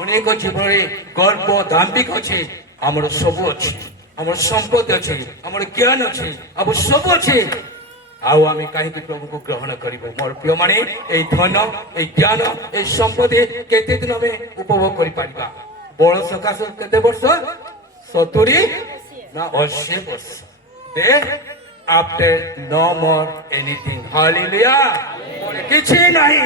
ଅନେକ ଜୀବନରେ ଗର୍ବ ଦାମ୍ଭିକ ଅଛି, ଆମର ସବୁ ଅଛି, ଆମର ସମ୍ପତ୍ତି ଅଛି, ଆମର ଜ୍ଞାନ ଅଛି, ଆମ ସବୁ ଅଛି, ଆଉ ଆମେ କାହିଁକି ପ୍ରଭୁକୁ ଗ୍ରହଣ କରିବୁ? ମୋର ପ୍ରିୟମାନେ, ଏଇ ଧନ, ଏଇ ଜ୍ଞାନ, ଏଇ ସମ୍ପତ୍ତି କେତେ ଦିନ ଆମେ ଉପଭୋଗ କରିପାରିବା? ବଳ ସକାଶ କେତେ ବର୍ଷ? 70 ନା 80 ବର୍ଷ। Then after no more anything. Hallelujah. କିଛି ନାହିଁ,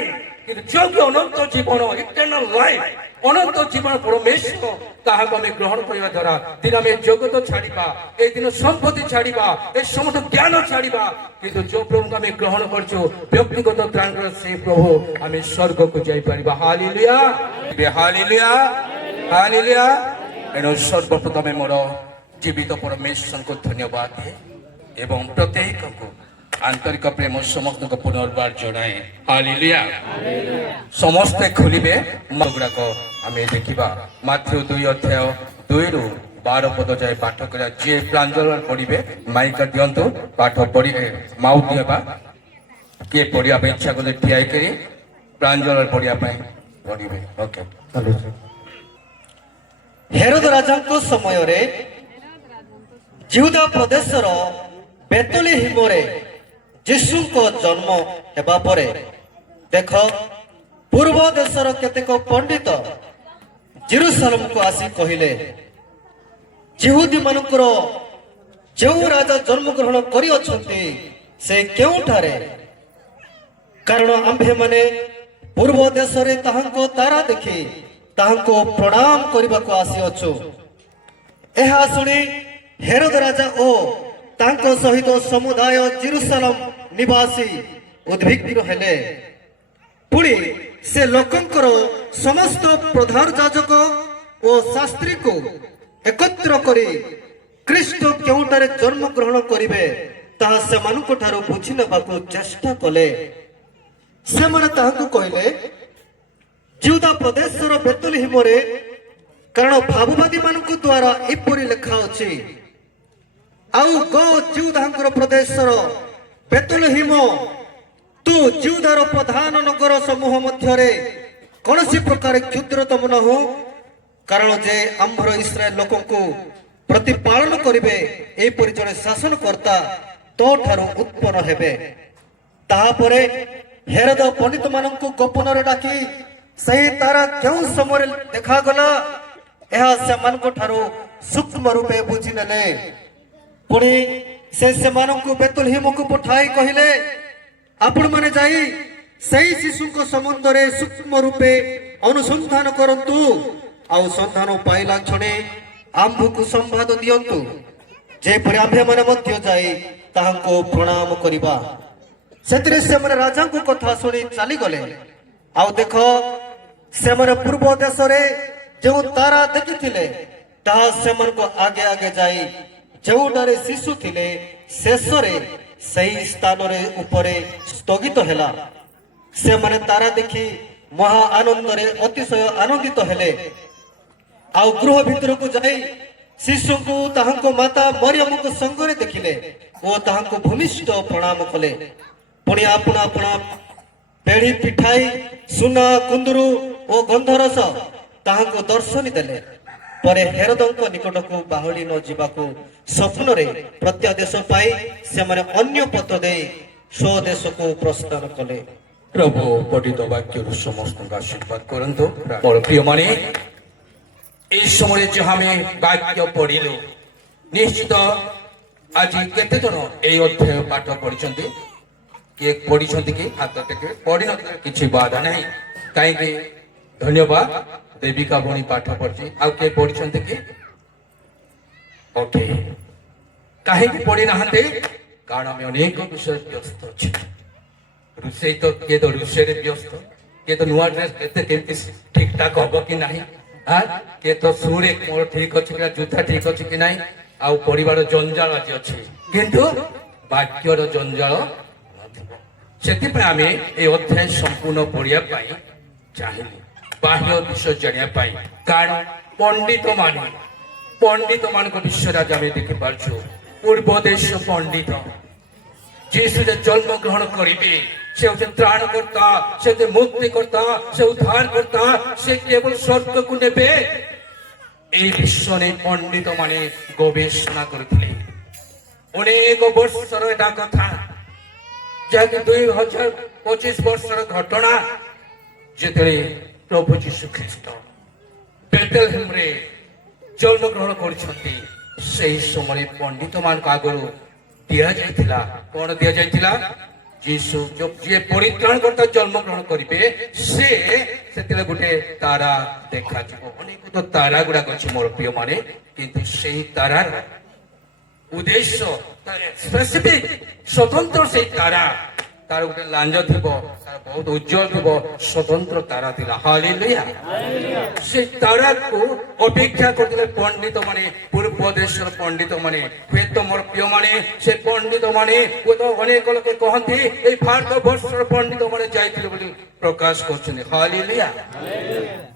କିନ୍ତୁ ଯୋଗ୍ୟ ଅନନ୍ତ ଜୀବନ, ଇଟର୍ନାଲ ଲାଇଫ, ଅନନ୍ତ ଜୀବନ ପରମେଶ୍ୱର, ତାହାକୁ ଆମେ ଗ୍ରହଣ କରିବା ଦ୍ୱାରା ଦିନ ଆମେ ଜଗତ ଛାଡ଼ିବା, ଏ ଦିନ ସମ୍ପତ୍ତି ଛାଡ଼ିବା, ଏ ସମସ୍ତ ଜ୍ଞାନ ଛାଡ଼ିବା, କିନ୍ତୁ ଯୋଉ ପ୍ରଭୁଙ୍କୁ ଆମେ ଗ୍ରହଣ କରୁଛୁ ବ୍ୟକ୍ତିଗତ ତ୍ରାଣର ସେଇ ପ୍ରଭୁ, ଆମେ ସ୍ୱର୍ଗକୁ ଯାଇପାରିବା। Hallelujah, hallelujah, hallelujah. ଏଣୁ ସର୍ବପ୍ରଥମେ ମୋର ଜୀବିତ ପରମେଶ୍ୱରଙ୍କୁ ଧନ୍ୟବାଦ ଦିଏ ଏବଂ ପ୍ରତ୍ୟେକଙ୍କୁ ଆନ୍ତରିକ ପ୍ରେମ ସମସ୍ତଙ୍କୁ ପୁନର୍ବାର ଜଣାଏ। ହାଲେଲୁୟା। ସମସ୍ତେ ଖୋଲିବେ ଗୁଡ଼ାକ ଆମେ ଦେଖିବା। ମାତ୍ର 2 ଅଧ୍ୟାୟ 2ରୁ 12 ପଦ ଯାଏ ପାଠ କରିବା। ଯିଏ ପ୍ରାଞ୍ଜଳ ପଢ଼ିବେ ମାଇକା ଦିଅନ୍ତୁ, ପାଠ ପଢ଼ିବେ ମାଉତି ହେବା। କିଏ ପଢ଼ିବା ପାଇଁ ଇଚ୍ଛା କଲେ ଠିଆ ହେଇକରି ପ୍ରାଞ୍ଜଳ ପଢ଼ିବା ପାଇଁ ପଢ଼ିବେ। ଓକେ। ହେରୋଦ ରାଜାଙ୍କ ସମୟରେ ଜିହୁଦା ପ୍ରଦେଶର ବେତଲେହେମରେ ଯୀଶୁଙ୍କ ଜନ୍ମ ହେବା ପରେ ଦେଖ, ପୂର୍ବ ଦେଶର କେତେକ ପଣ୍ଡିତ ଜେରୁସାଲେମକୁ ଆସି କହିଲେ, ଯିହୁଦୀମାନଙ୍କର ଯେଉଁ ରାଜା ଜନ୍ମଗ୍ରହଣ କରିଅଛନ୍ତି ସେ କେଉଁଠାରେ? କାରଣ ଆମ୍ଭେମାନେ ପୂର୍ବ ଦେଶରେ ତାହାଙ୍କ ତାରା ଦେଖି ତାହାଙ୍କୁ ପ୍ରଣାମ କରିବାକୁ ଆସିଅଛୁ। ଏହା ଶୁଣି ହେରୋଦ ରାଜା ଓ ତାଙ୍କ ସହିତ ସମୁଦାୟ ଜେରୁସାଲେମ ନିବାସୀ ଉଦ୍ବିଗ୍ନ ହେଲେ। ପୁଣି ସେ ଲୋକଙ୍କର ସମସ୍ତ ପ୍ରଧାନ ଯାଜକ ଓ ଶାସ୍ତ୍ରୀକୁ ଏକତ୍ର କରି ଖ୍ରୀଷ୍ଟ କେଉଁଠାରେ ଜନ୍ମଗ୍ରହଣ କରିବେ ତାହା ସେମାନଙ୍କ ଠାରୁ ବୁଝି ନେବାକୁ ଚେଷ୍ଟା କଲେ। ସେମାନେ ତାହାକୁ କହିଲେ, ଜିହୁଦା ପ୍ରଦେଶର ବେତଲେହେମରେ, କାରଣ ଭାବବାଦୀମାନଙ୍କ ଦ୍ୱାରା ଏପରି ଲେଖା ଅଛି, ଆଉ ଗୋ ଜିହୁଦାଙ୍କର ପ୍ରଦେଶର ବେତଲେହେମ, ତୁ ଜିହୁଦାର ପ୍ରଧାନ ନଗର ସମୂହ ମଧ୍ୟରେ କୌଣସି ପ୍ରକାର କ୍ଷୁଦ୍ରତମ ନ ହଉ, କାରଣ ଯେ ଆମ୍ଭର ଇସ୍ରାଏଲ ଲୋକଙ୍କୁ ପ୍ରତିପାଳନ କରିବେ ଏହିପରି ଜଣେ ଶାସନକର୍ତ୍ତା ତୋ ଠାରୁ ଉତ୍ପନ୍ନ ହେବେ। ତାହାପରେ ହେରୋଦ ପଣ୍ଡିତମାନଙ୍କୁ ଗୋପନରେ ଡାକି ସେହି ତାରା କେଉଁ ସମୟରେ ଦେଖାଗଲା ଏହା ସେମାନଙ୍କ ଠାରୁ ସୂକ୍ଷ୍ମ ରୂପେ ବୁଝିନେଲେ। ପୁଣି ସେ ସେମାନଙ୍କୁ ବେତଲେହେମକୁ ପଠାଇ କହିଲେ, ଆପଣମାନେ ଯାଇ ସେହି ଶିଶୁଙ୍କ ସମ୍ବନ୍ଧରେ ସୂକ୍ଷ୍ମ ରୂପେ ଅନୁସନ୍ଧାନ କରନ୍ତୁ, ଆଉ ସନ୍ଧାନ ପାଇଲା କ୍ଷଣେ ଆମ୍ଭକୁ ସମ୍ବାଦ ଦିଅନ୍ତୁ, ଯେପରି ଆମ୍ଭେମାନେ ମଧ୍ୟ ଯାଇ ତାହାଙ୍କୁ ପ୍ରଣାମ କରିବା। ସେଥିରେ ସେମାନେ ରାଜାଙ୍କ କଥା ଶୁଣି ଚାଲିଗଲେ। ଆଉ ଦେଖ, ସେମାନେ ପୂର୍ବ ଦେଶରେ ଯେଉଁ ତାରା ଦେଖିଥିଲେ ତାହା ସେମାନଙ୍କ ଆଗେ ଆଗେ ଯାଇ ଯେଉଁଠାରେ ଶିଶୁ ଥିଲେ ଶେଷରେ ସେହି ସ୍ଥାନରେ ଉପରେ ସ୍ଥଗିତ ହେଲା। ସେମାନେ ତାରା ଦେଖି ମହା ଆନନ୍ଦରେ ଅତିଶୟ ଆନନ୍ଦିତ ହେଲେ। ଆଉ ଗୃହ ଭିତରକୁ ଯାଇ ଶିଶୁଙ୍କୁ ତାହାଙ୍କ ମାତା ମରିୟମଙ୍କ ସଙ୍ଗରେ ଦେଖିଲେ ଓ ତାହାଙ୍କୁ ଭୂମିଷ୍ଠ ପ୍ରଣାମ କଲେ। ପୁଣି ଆପଣା ଆପଣା ପେଢ଼ି ପିଠାଇ, ସୁନା, କୁନ୍ଦୁରୁ ଓ ଗନ୍ଧରସ ତାହାଙ୍କୁ ଦର୍ଶନୀ ଦେଲେ। ପରେ ହେରୋଦଙ୍କ ନିକଟକୁ ବାହୁଡ଼ି ନ ଯିବାକୁ ସ୍ୱପ୍ନରେ ପ୍ରତ୍ୟାଦେଶ ପାଇ ସେମାନେ ଅନ୍ୟ ପଥ ଦେଇ ସ୍ୱଦେଶକୁ ପ୍ରସ୍ଥାନ କଲେ। ପ୍ରଭୁ ପଠିତ ବାକ୍ୟରୁ ସମସ୍ତଙ୍କୁ ଆଶୀର୍ବାଦ କରନ୍ତୁ। ମୋର ପ୍ରିୟମାନେ, এই সময়ে যে আমি বাক্য পড়িলু, নিশ্চিত আজি কেতে জন এই অধ্যায় পাঠ পড়িছন্তি? কিଏ পড়িছন্তি কি? হাত টেকে। পড়ি নଥିଲେ କିଛି ବାଧା ନାହିଁ, କାହିଁକି? ଧନ୍ୟବାଦ, ଦେବିକା ଭଉଣୀ ପାଠ ପଢିଛି। ଆଉ କିଏ ପଢିଛନ୍ତି କି? ଓକେ। କାହିଁକି ପଢି ନାହାନ୍ତି? କାରଣ ଆମେ ଅନେକ ବିଷୟ ବ୍ୟସ୍ତ ଅଛି। ରୋଷେଇ ତ କିଏ ତ ରୋଷେଇରେ ବ୍ୟସ୍ତ, କିଏ ତ ନୂଆ ଡ୍ରେସ କେମିତି ଠିକ ଠାକ ହବ କି ନାହିଁ, କିଏ ତ ସୁରେ ମୋର ଠିକ ଅଛି କି ଜୋତା ଠିକ ଅଛି କି ନାହିଁ, ଆଉ ପଢିବାର ଜଞ୍ଜାଳ ଆଜି ଅଛି, କିନ୍ତୁ ବାକ୍ୟର ଜଞ୍ଜାଳ ନଥିବ। ସେଥିପାଇଁ ଆମେ এই অধ্যায় সম্পূর্ণ পড়িয়া পাই চাহিলু, বাহ্য বিষয় জানিয়া পাই। কারণ পণ্ডিত ମାନଙ୍କ ବିଷୟରେ ଆଜି ଆମେ ଦେଖିପାରୁଛୁ। ପୂର୍ବ ଦେଶ ପଣ୍ଡିତ ଯୀଶୁ ଯେ ଜନ୍ମ ଗ୍ରହଣ କରିବେ সে হচ্ছে ত্রাণকর্তা, সে হচ্ছে মুক্তিকর্তা, সে উদ্ধারকর্তা, সে কেবল স্বর্গକୁ নেবে এই বিশ্বনে পণ্ডিত মানে গবেষণা করଥିଲେ। ଅନେକ ବର୍ଷର ଏଟା କଥା, ଯାହାକି 2025 ବର୍ଷର ଘଟଣା, ଯେତେବେଳେ ପ୍ରଭୁ ଯୀଶୁ ଖ୍ରୀଷ୍ଟ ବେଥେଲହେମରେ ଜନ୍ମଗ୍ରହଣ କରିଛନ୍ତି। ସେହି ସମୟରେ ପଣ୍ଡିତ ମାନଙ୍କ ଆଗରୁ ଦିଆଯାଇଥିଲା, କଣ ଦିଆଯାଇଥିଲା? ଯୀଶୁ ଯିଏ ପରିତ୍ରାଣକର୍ତ୍ତା ଜନ୍ମଗ୍ରହଣ କରିବେ ସେ ସେଥିରେ ଗୋଟେ ତାରା ଦେଖାଯିବ। ଅନେକ ତ ତାରା ଗୁଡାକ ଅଛି ମୋର ପ୍ରିୟ ମାନେ, କିନ୍ତୁ ସେହି ତାରାର ଉଦ୍ଦେଶ୍ୟ ସ୍ପେସିଫିକ ସ୍ୱତନ୍ତ୍ର ସେଇ ତାରା, ତାର ଗୋଟେ ଲାଞ୍ଜ ଥିବ, ତାର ବହୁତ ଉଜ୍ଜଳ ଥିବ, ସ୍ୱତନ୍ତ୍ର ତାରା ଥିଲା। ହାଲେଲୁୟା। ସେ ତାରାକୁ ଅପେକ୍ଷା କରୁଥିଲେ ପଣ୍ଡିତ ମାନେ, ପୂର୍ବ ଦେଶର ପଣ୍ଡିତ ମାନେ। ହୁଏତ ମୋର ପ୍ରିୟ ମାନେ ସେ ପଣ୍ଡିତ ମାନେ ହୁଏତ ଅନେକ ଲୋକ କହନ୍ତି ଏଇ ଭାରତ ବର୍ଷର ପଣ୍ଡିତ ମାନେ ଯାଇଥିଲେ ବୋଲି ପ୍ରକାଶ କରୁଛନ୍ତି। ହାଲେଲୁୟା।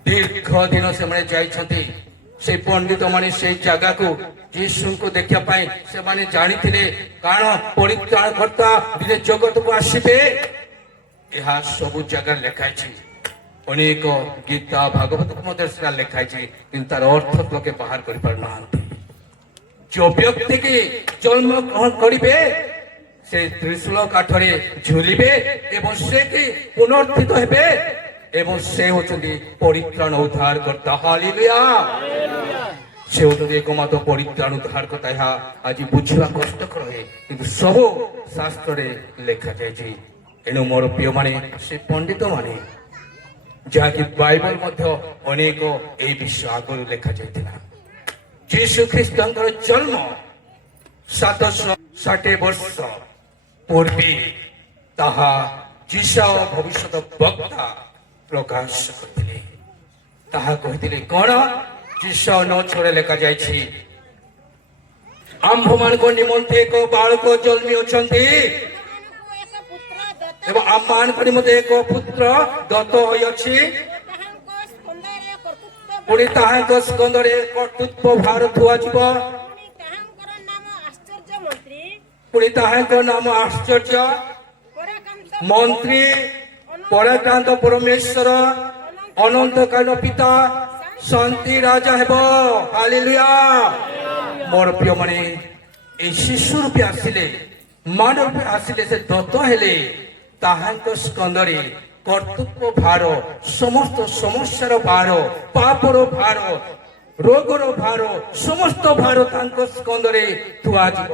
ଦୀର୍ଘ ଦିନ ସେମାନେ ଯାଇଛନ୍ତି। ସେ ପଣ୍ଡିତ ମାନେ ସେଇ ଜାଗାକୁ ଯୀଶୁଙ୍କୁ ଦେଖିବା ପାଇଁ ସେମାନେ ଜାଣିଥିଲେ, କାରଣ ପରିତ୍ରାଣକର୍ତ୍ତା ଦିନେ ଜଗତକୁ ଆସିବେ। ଏହା ସବୁ ଜାଗାରେ ଲେଖାଇଛି। ଅନେକ ଗୀତା ଭାଗବତ ମଧ୍ୟ ସେଟା ଲେଖାଇଛି, କିନ୍ତୁ ତାର ଅର୍ଥ ଲୋକେ ବାହାର କରିପାରୁନାହାନ୍ତି। ଯୋଉ ବ୍ୟକ୍ତି କି ଜନ୍ମ ଗ୍ରହଣ କରିବେ ସେ ତ୍ରିଶୂଳ କାଠରେ ଝୁଲିବେ ଏବଂ ସେ କି ପୁନର୍ଥିତ ହେବେ ଏବଂ ସେ ହଉଛନ୍ତି ପରିତ୍ରାଣ ଉଦ୍ଧାରକର୍ତ୍ତା। ହାଲେଲୁୟା। ସେ ହଉଛନ୍ତି ଏକମାତ୍ର ପରିତ୍ରାଣ ଉଦ୍ଧାରକର୍ତ୍ତା। ଏହା ଆଜି ବୁଝିବା କଷ୍ଟକର ହୁଏ, କିନ୍ତୁ ସବୁ ଶାସ୍ତ୍ରରେ ଲେଖାଯାଇଛି। ଏଣୁ ମୋର ପ୍ରିୟମାନେ ସେ ପଣ୍ଡିତ ମାନେ, ଯାହାକି ବାଇବଲ ମଧ୍ୟ ଅନେକ ଏହି ବିଷୟ ଆଗରୁ ଲେଖାଯାଇଥିଲା। ଯୀଶୁ ଖ୍ରୀଷ୍ଟଙ୍କର ଜନ୍ମ 760 ବର୍ଷ ପୂର୍ବେ ତାହା ଯୀଶୁ ଭବିଷ୍ୟତ ବକ୍ତା ପ୍ରକାଶ କରିଥିଲେ। ତାହା କହିଥିଲେ କଣ? ଯୀଶୁ 9:6 ଲେଖାଯାଇଛି, ଆମ୍ଭମାନଙ୍କ ନିମନ୍ତେ ଏକ ବାଳକ ଜନ୍ମି ଅଛନ୍ତି ଏବଂ ଆମମାନଙ୍କ ନିମନ୍ତେ ଏକ ପୁତ୍ର ଦତ୍ତ ହୋଇଅଛି। ପୁଣି ତାହାଙ୍କ ସ୍କନ୍ଧରେ କର୍ତ୍ତୃତ୍ୱ ଭାର ଥୁଆଯିବ। ପୁଣି ତାହାଙ୍କ ନାମ ଆଶ୍ଚର୍ଯ୍ୟ ମନ୍ତ୍ରୀ, ପରାକ୍ରାନ୍ତ ପରମେଶ୍ୱର, ଅନନ୍ତକାଳୀନ ପିତା, ଶାନ୍ତି ରାଜା ହେବ। ହାଲେଲୁୟା। ମୋର ପ୍ରିୟ ମାନେ এই ଶିଶୁ ରୂପେ ଆସିଲେ, ମାନବ ରୂପେ ଆସିଲେ, ସେ ଦତ୍ତ ହେଲେ। ତାହାଙ୍କ ସ୍କନ୍ଧରେ କର୍ତ୍ତୃତ୍ୱ ଭାର, ସମସ୍ତ ସମସ୍ୟାର ଭାର, ପାପର ଭାର, ରୋଗର ଭାର, ସମସ୍ତ ଭାର ତାଙ୍କ ସ୍କନ୍ଧରେ ଥୁଆଯିବ।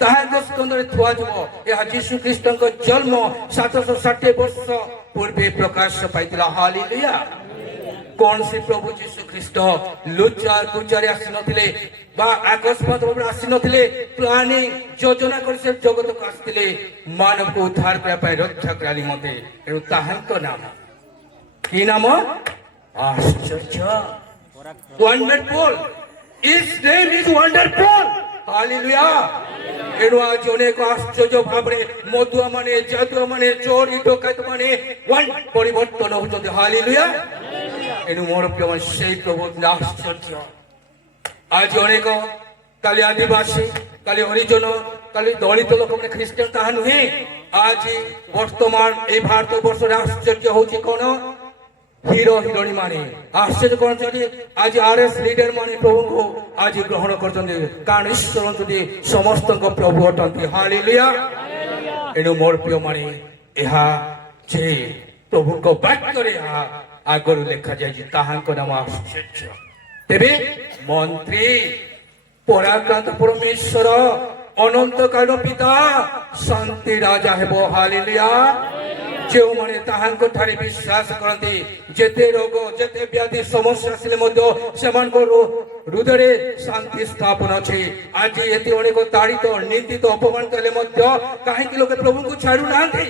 ତାହାଙ୍କ ସ୍କନ୍ଧରେ ଥୁଆଯିବ। ଏହା ଯୀଶୁ ଖ୍ରୀଷ୍ଟଙ୍କ ଜନ୍ମ 760 ବର୍ଷ ପୂର୍ବେ ପ୍ରକାଶ ପାଇଥିଲା। ହାଲେଲୁୟା। କୌଣସି ପ୍ରଭୁ ଯୀଶୁ ଖ୍ରୀଷ୍ଟ ଲୁଚା କୁଚାରେ ଆସିନଥିଲେ ବା ଆକସ୍ମାତ ଭାବରେ ଆସିନଥିଲେ। ପ୍ଲାନିଂ ଯୋଜନା କରି ସେ ଜଗତକୁ ଆସିଥିଲେ ମାନବକୁ ଉଦ୍ଧାର କରିବା ପାଇଁ, ରକ୍ଷା କରିବା ନିମନ୍ତେ। ଏଣୁ ତାହାଙ୍କ ନାମ କି ନାମ? ଆଶ୍ଚର୍ଯ୍ୟ, ୱଣ୍ଡରଫୁଲ। His name is wonderful. Hallelujah. ଏଣୁ ଆଜି ଅନେକ ଆଶ୍ଚର୍ଯ୍ୟ ଭାବରେ ମଦୁଆ ମାନେ, ଯାଦୁଆ ମାନେ, ଚୋରି ଡକାୟତ ମାନେ ପରିବର୍ତ୍ତନ ହଉଛନ୍ତି। ହାଲେଲୁୟା। ଏଣୁ ମୋର ପ୍ରିୟ ସେଇ ପ୍ରଭୁ ଆଶ୍ଚର୍ଯ୍ୟ। ଆଜି ଅନେକ, କାଲି ଆଦିବାସୀ, କାଲି ହରିଜନ, କାଲି ଦଳିତ ଲୋକମାନେ ଖ୍ରୀଷ୍ଟିଆନ, ତାହା ନୁହେଁ। ଆଜି ବର୍ତ୍ତମାନ এই ଭାରତ ବର୍ଷରେ ଆଶ୍ଚର୍ଯ୍ୟ ହଉଛି କଣ? ହିରୋ ହିରୋଇନ ମାନେ। ଆଶ୍ଚର୍ଯ୍ୟ କଣ? ଆଜି RS ଲିଡର ମାନେ ପ୍ରଭୁଙ୍କୁ ଆଜି ଗ୍ରହଣ କରୁଛନ୍ତି, କାରଣ ଈଶ୍ୱର ହଉଛନ୍ତି ସମସ୍ତଙ୍କ ପ୍ରଭୁ ଅଟନ୍ତି। ହାଲେଲୁୟା। ଏଣୁ ମୋର ପ୍ରିୟ ମାନେ ଏହା ଯେ ପ୍ରଭୁଙ୍କ ବାକ୍ୟରେ ଏହା ଆଗରୁ ଲେଖାଯାଇଛି। ତାହାଙ୍କ ନାମ ଆଶ୍ଚର୍ଯ୍ୟ। ତେବେ ମନ୍ତ୍ରୀ, ପରାକ୍ରାନ୍ତ ପରମେଶ୍ୱର, ଅନନ୍ତକାଳୀନ ପିତା, ଶାନ୍ତି ରାଜା ହେବ। ହାଲେଲୁୟା। ଯେଉଁମାନେ ତାହାଙ୍କ ଠାରେ ବିଶ୍ୱାସ କରନ୍ତି, ଯେତେ ରୋଗ, ଯେତେ ବ୍ୟାଧି ସମସ୍ୟା ଆସିଲେ ମଧ୍ୟ ସେମାନଙ୍କ ହୃଦୟରେ ଶାନ୍ତି ସ୍ଥାପନ ଅଛି। ଆଜି ଏତେ ଅନେକ ତାଡ଼ିତ, ନିନ୍ଦିତ, ଅପମାନିତ ହେଲେ ମଧ୍ୟ କାହିଁକି ଲୋକେ ପ୍ରଭୁଙ୍କୁ ଛାଡୁନାହାନ୍ତି?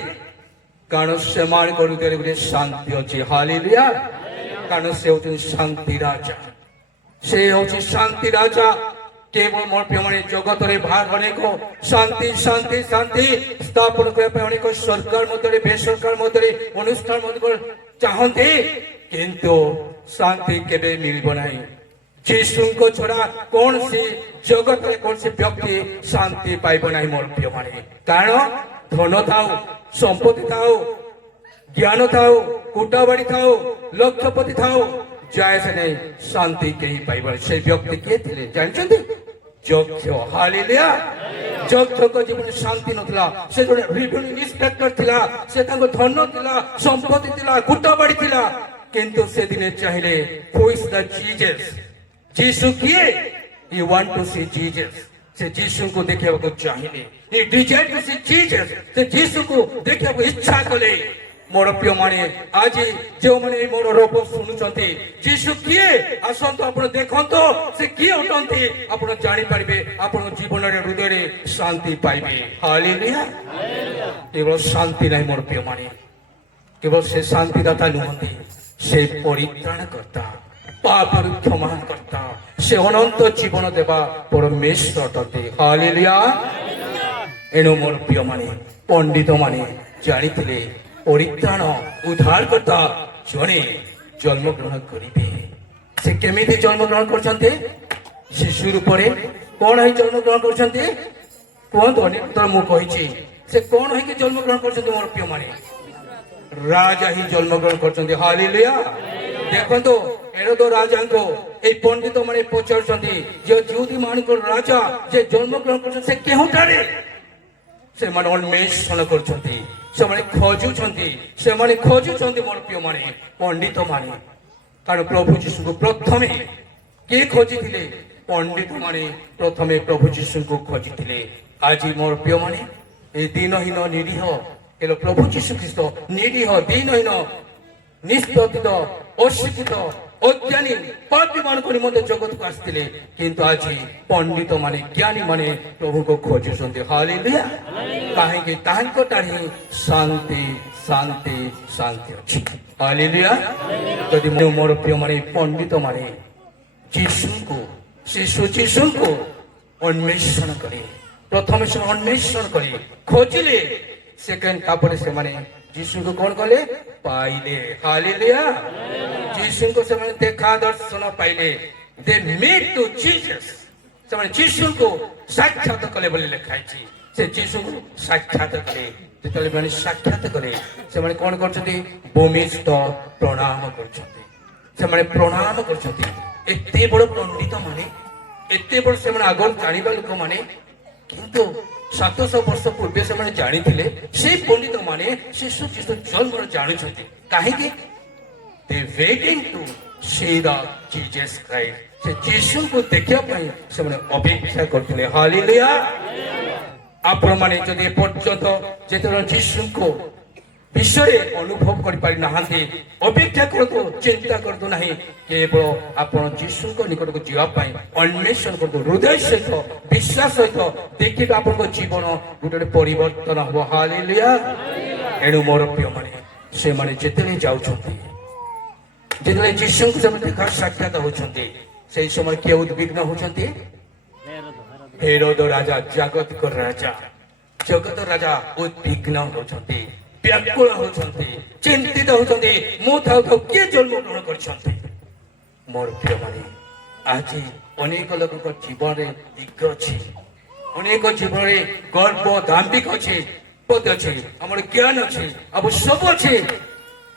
କାରଣ ସେମାନଙ୍କ ହୃଦୟରେ ଗୋଟେ ଶାନ୍ତି ଅଛି। ହାଲେଲୁୟା। କାରଣ ସେ ହଉଛନ୍ତି ଶାନ୍ତି ରାଜା। ସେ ହଉଛି ଶାନ୍ତି ରାଜା। କେବଳ ମୋର ପ୍ରିୟମାନେ ଜଗତରେ ଅନେକ ଶାନ୍ତି ଶାନ୍ତି ଶାନ୍ତି ସ୍ଥାପନ କରିବା ପାଇଁ ଅନେକ ସରକାର ମଧ୍ୟରେ, ବେସରକାର ମଧ୍ୟରେ, ଅନୁଷ୍ଠାନ ମଧ୍ୟରେ ଚାହାନ୍ତି, କିନ୍ତୁ ଶାନ୍ତି କେବେ ମିଳିବ ନାହିଁ। ଯୀଶୁଙ୍କ ଛଡା କୌଣସି ଜଗତରେ କୌଣସି ବ୍ୟକ୍ତି ଶାନ୍ତି ପାଇବ ନାହିଁ ମୋର ପ୍ରିୟମାନେ। କାରଣ ଧନ ଥାଉ, সম্পত্তি থাও, জ্ঞান থাও, কুটাবাড়ি থাও, লক্ষপতি থাও, যায় সে নেই, শান্তি কেହି পাইবার। সেই ব্যক্তি কিଏ ଥିଲେ ଜାଣିଛନ୍ତି? ଯକ୍ଷ। ହାଲେଲୁୟା। ଯକ୍ଷଙ୍କ ଜୀବନରେ ଶାନ୍ତି ନଥିଲା। ସେ ଜଣେ ରେଭିନ୍ୟୁ ଇନ୍ସପେକ୍ଟର ଥିଲା, ସେ ତାଙ୍କ ଧନ ଥିଲା, ସମ୍ପତ୍ତି ଥିଲା, କୁଟାବାଡି ଥିଲା, କିନ୍ତୁ ସେ ଦିନେ ଚାହିଁଲେ ହୁ ଇଜ ଦ ଜିଜସ୍, ଯୀଶୁ କିଏ? ହି ୱାଣ୍ଟ ଟୁ ସି ଜିଜସ୍। ସେ ଯୀଶୁଙ୍କୁ ଦେଖିବାକୁ ଚାହିଁଲେ, ହି ଡିଜାୟାର ଟୁ ସି ଜିଜସ୍। ସେ ଯୀଶୁକୁ ଦେଖିବାକୁ ଇଚ୍ଛା କଲେ। ମୋର ପ୍ରିୟମାନେ, ଆଜି ଯେଉଁମାନେ ମୋର ରୋଗ ଶୁଣୁଛନ୍ତି, ଯୀଶୁ କିଏ ଆସନ୍ତୁ ଆପଣ ଦେଖନ୍ତୁ ସେ କିଏ ଅଟନ୍ତି, ଆପଣ ଜାଣିପାରିବେ, ଆପଣଙ୍କ ଜୀବନରେ ହୃଦୟରେ ଶାନ୍ତି ପାଇବେ। ହାଲେଲୁୟା। କେବଳ ଶାନ୍ତି ନାହିଁ ମୋର ପ୍ରିୟମାନେ, କେବଳ ସେ ଶାନ୍ତିଦାତା ନୁହନ୍ତି, ସେ ପରିତ୍ରାଣ କର୍ତ୍ତା, ପାପରୁ କ୍ଷମା କର୍ତ୍ତା, ସେ ଅନନ୍ତ ଜୀବନ ଦେବା ପରମେଶ୍ୱର ଅଟନ୍ତି। ହାଲେଲୁୟା। ଏଣୁ ମୋର ପ୍ରିୟମାନେ, ପଣ୍ଡିତମାନେ ଜାଣିଥିଲେ ପରିତ୍ରାଣ ଉଦ୍ଧାରକର୍ତ୍ତା ଜଣେ ଜନ୍ମଗ୍ରହଣ କରିବେ। ସେ କେମିତି ଜନ୍ମଗ୍ରହଣ କରିଛନ୍ତି? ଶିଶୁ ରୂପରେ। କଣ ହେଇ ଜନ୍ମଗ୍ରହଣ କରିଛନ୍ତି? କୁହନ୍ତୁ। ଅନେକ ମୁଁ କହିଛି, ସେ କଣ ହେଇକି ଜନ୍ମଗ୍ରହଣ କରିଛନ୍ତି ମୋର ପ୍ରିୟମାନେ? ରାଜା ହିଁ ଜନ୍ମଗ୍ରହଣ କରିଛନ୍ତି। ହାଲେଲୁୟା। ଦେଖନ୍ତୁ, ହେରୋଦ ରାଜାଙ୍କୁ ଏଇ ପଣ୍ଡିତ ମାନେ ପଚାରୁଛନ୍ତି, ଯେ ଯୁହୁଦୀ ମାନଙ୍କର ରାଜା ଯେ ଜନ୍ମଗ୍ରହଣ କରିଛନ୍ତି ସେ କେଉଁଠାରେ? ସେମାନେ ଅନ୍ୱେଷଣ କରୁଛନ୍ତି, ସେମାନେ ଖୋଜୁଛନ୍ତି ମୋର ପ୍ରିୟମାନେ, ପଣ୍ଡିତ ମାନେ। କାରଣ ପ୍ରଭୁ ଯୀଶୁଙ୍କୁ ପ୍ରଥମେ କିଏ ଖୋଜିଥିଲେ? ପଣ୍ଡିତ ମାନେ ପ୍ରଥମେ ପ୍ରଭୁ ଯୀଶୁଙ୍କୁ ଖୋଜିଥିଲେ। ଆଜି ମୋର ପ୍ରିୟମାନେ, এই দিনহীন নিরীহ এলো প্রভু যীশু খ্রিস্ট, নিরীহ দিনহীন নিষ্পতিত অশিক্ষিত অজ্ঞানী পাপী ମାନଙ୍କ ନିମନ୍ତେ ଜଗତକୁ ଆସିଥିଲେ, କିନ୍ତୁ ଆଜି ପଣ୍ଡିତ ମାନେ ଜ୍ଞାନୀ ମାନେ ପ୍ରଭୁଙ୍କୁ ଖୋଜୁଛନ୍ତି। ହାଲେଲୁୟା। କାହିଁକି? ତାଙ୍କଠାରେ ହିଁ ଶାନ୍ତି ଶାନ୍ତି ଶାନ୍ତି ଅଛି। ହାଲେଲୁୟା। ଯଦି ମୋର ପ୍ରିୟମାନେ ପଣ୍ଡିତ ମାନେ ଯୀଶୁଙ୍କୁ, ଶିଶୁ ଯୀଶୁଙ୍କୁ ଅନ୍ୱେଷଣ କରେ, ପ୍ରଥମେ ସେ ଅନ୍ୱେଷଣ କରି ଖୋଜିଲେ, ସେକେଣ୍ଡ ତାପରେ ସେମାନେ ଯୀଶୁଙ୍କୁ କଣ କଲେ? ପାଇଲେ। ହାଲେଲୁୟା। ଯୀଶୁଙ୍କୁ ସେମାନେ ଦେଖା ଦର୍ଶନ ପାଇଲେ। ଦେ ମିଟ୍ ଟୁ ଜିସସ୍। ସେମାନେ ଯୀଶୁଙ୍କୁ ସାକ୍ଷାତ କଲେ ବୋଲି ଲେଖା ହେଇଛି। ସେ ଯୀଶୁଙ୍କୁ ସାକ୍ଷାତ କଲେ। ଯେତେବେଳେ ମାନେ ସାକ୍ଷାତ କଲେ, ସେମାନେ କଣ କରୁଛନ୍ତି? ଭୂମିଷ୍ଠ ପ୍ରଣାମ କରୁଛନ୍ତି। ସେମାନେ ପ୍ରଣାମ କରୁଛନ୍ତି। ଏତେ ବଡ ପଣ୍ଡିତ ମାନେ, ଏତେ ବଡ ସେମାନେ ଆଗରୁ ଜାଣିବା ଲୋକମାନେ, କିନ୍ତୁ 700 ବର୍ଷ ପୂର୍ବେ ସେମାନେ ଜାଣିଥିଲେ। ସେଇ ପଣ୍ଡିତ ମାନେ ଶିଶୁ ଯୀଶୁ ଜନ୍ମର ଜାଣୁଛନ୍ତି। କାହିଁକି? they waiting to see the Jesus Christ. ସେ ଯୀଶୁଙ୍କୁ ଦେଖିବା ପାଇଁ ସେମାନେ ଅପେକ୍ଷା କରୁଥିଲେ। ହାଲେଲୁୟା। ଆପଣମାନେ ଯଦି ଏପର୍ଯ୍ୟନ୍ତ ଯେତେବେଳେ ଯୀଶୁଙ୍କୁ ବିଷୟରେ ଅନୁଭବ କରିପାରି ନାହାନ୍ତି, ଅପେକ୍ଷା କରନ୍ତୁ, ଚିନ୍ତା କରନ୍ତୁ ନାହିଁ। କେବଳ ଆପଣ ଯୀଶୁଙ୍କ ନିକଟକୁ ଯିବା ପାଇଁ ଅନ୍ୱେଷଣ କରନ୍ତୁ, ହୃଦୟ ସହିତ ବିଶ୍ୱାସ ସହିତ ଦେଖିବେ ଆପଣଙ୍କ ଜୀବନ ଗୋଟେ ପରିବର୍ତ୍ତନ ହବ। ହାଲେଲୁୟା। ଏଣୁ ମୋର ପ୍ରିୟମାନେ, ସେମାନେ ଯେତେବେଳେ ଯାଉଛନ୍ତି, ଯେତେବେଳେ ଯୀଶୁଙ୍କୁ ସେମାନେ ଦେଖା ସାକ୍ଷାତ ହଉଛନ୍ତି, ସେଇ ସମୟ କିଏ ଉଦ୍ବିଗ୍ନ ହଉଛନ୍ତି? ହେରୋଦ ରାଜା, ଜଗତର ରାଜା ଉଦ୍ବିଗ୍ନ ହଉଛନ୍ତି, ବ୍ୟାକୁଳ ହଉଛନ୍ତି, ଚିନ୍ତିତ ହଉଛନ୍ତି। ମୁଁ ଥାଉ ଥାଉ କିଏ ଜନ୍ମଗ୍ରହଣ କରିଛନ୍ତି? ମୋର ପ୍ରିୟମାନେ, ଆଜି ଅନେକ ଲୋକଙ୍କ ଜୀବନରେ ବିଘ୍ନ ଅଛି, ଅନେକ ଜୀବନରେ ଗର୍ବ ଦାମ୍ଭିକ ଅଛି, ଅଛି, ଆମର ଜ୍ଞାନ ଅଛି, ଆଉ ସବୁ ଅଛି,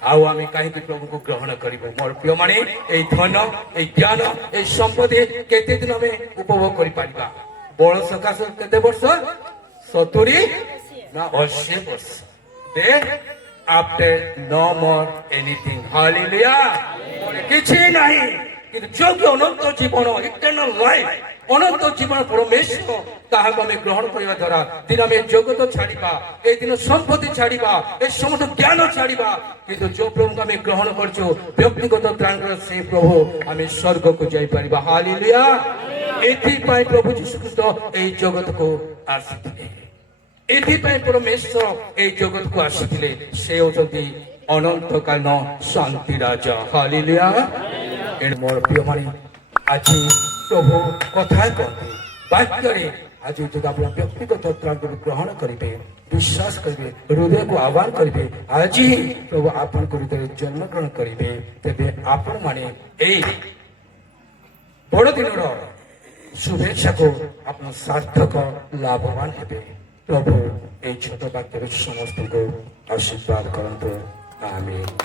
ଆଉ ଆମେ କାହିଁକି ପ୍ରଭୁଙ୍କୁ ଗ୍ରହଣ କରିବୁ? ମୋର ପ୍ରିୟମାନେ, ଏଇ ଧନ, ଏଇ ଜ୍ଞାନ, ଏଇ ସମ୍ପତ୍ତି କେତେ ଦିନ ଆମେ ଉପଭୋଗ କରିପାରିବା? ବଳ ସକାଶ କେତେ ବର୍ଷ? 70 ନା 80 ବର୍ଷ। Then after no more anything. Hallelujah. କିଛି ନାହିଁ, କିନ୍ତୁ ଯୋଗ୍ୟ ଅନନ୍ତ ଜୀବନ, ଇଟର୍ନାଲ ଲାଇଫ, ଅନନ୍ତ ଜୀବନ ପରମେଶ୍ୱର, ତାହାକୁ ଆମେ ଗ୍ରହଣ କରିବା ଦ୍ୱାରା ଦିନ ଆମେ ଜଗତ ଛାଡ଼ିବା, ଏ ଦିନ ସମ୍ପତ୍ତି ଛାଡ଼ିବା, ଏ ସମସ୍ତ ଜ୍ଞାନ ଛାଡ଼ିବା, କିନ୍ତୁ ଯୋଉ ପ୍ରଭୁଙ୍କୁ ଆମେ ଗ୍ରହଣ କରୁଛୁ ବ୍ୟକ୍ତିଗତ ତ୍ରାଣର ସେଇ ପ୍ରଭୁ, ଆମେ ସ୍ୱର୍ଗକୁ ଯାଇପାରିବା। ହାଲେଲୁୟା। ଏଥିପାଇଁ ପ୍ରଭୁ ଯୀଶୁ ଖ୍ରୀଷ୍ଟ ଏଇ ଜଗତକୁ ଆସିଥିଲେ। ଏଥିପାଇଁ ପରମେଶ୍ୱର ଏଇ ଜଗତକୁ ଆସିଥିଲେ। ସେ ହେଉଛନ୍ତି ଅନନ୍ତକାଳୀନ ଶାନ୍ତି ରାଜା। ହାଲେଲୁୟା। ଏଣୁ ମୋର ପ୍ରିୟମାନେ, ଆଜି ପ୍ରଭୁ କଥା କହନ୍ତି ବାକ୍ୟରେ, ଆଜି ଯଦି ଆପଣ ବ୍ୟକ୍ତିଗତ ତ୍ରାଣକୁ ଗ୍ରହଣ କରିବେ, ବିଶ୍ୱାସ କରିବେ, ହୃଦୟକୁ ଆହ୍ୱାନ କରିବେ, ଆଜି ପ୍ରଭୁ ଆପଣଙ୍କ ହୃଦୟରେ ଜନ୍ମଗ୍ରହଣ କରିବେ, ତେବେ ଆପଣମାନେ ଏଇ ବଡ଼ଦିନର ଶୁଭେଚ୍ଛାକୁ ଆପଣ ସାର୍ଥକ ଲାଭବାନ ହେବେ। ପ୍ରଭୁ এই ছোট বাক্যের ସମସ୍ତଙ୍କୁ ଆଶୀର୍ବାଦ କରନ୍ତୁ। ଆମେନ୍।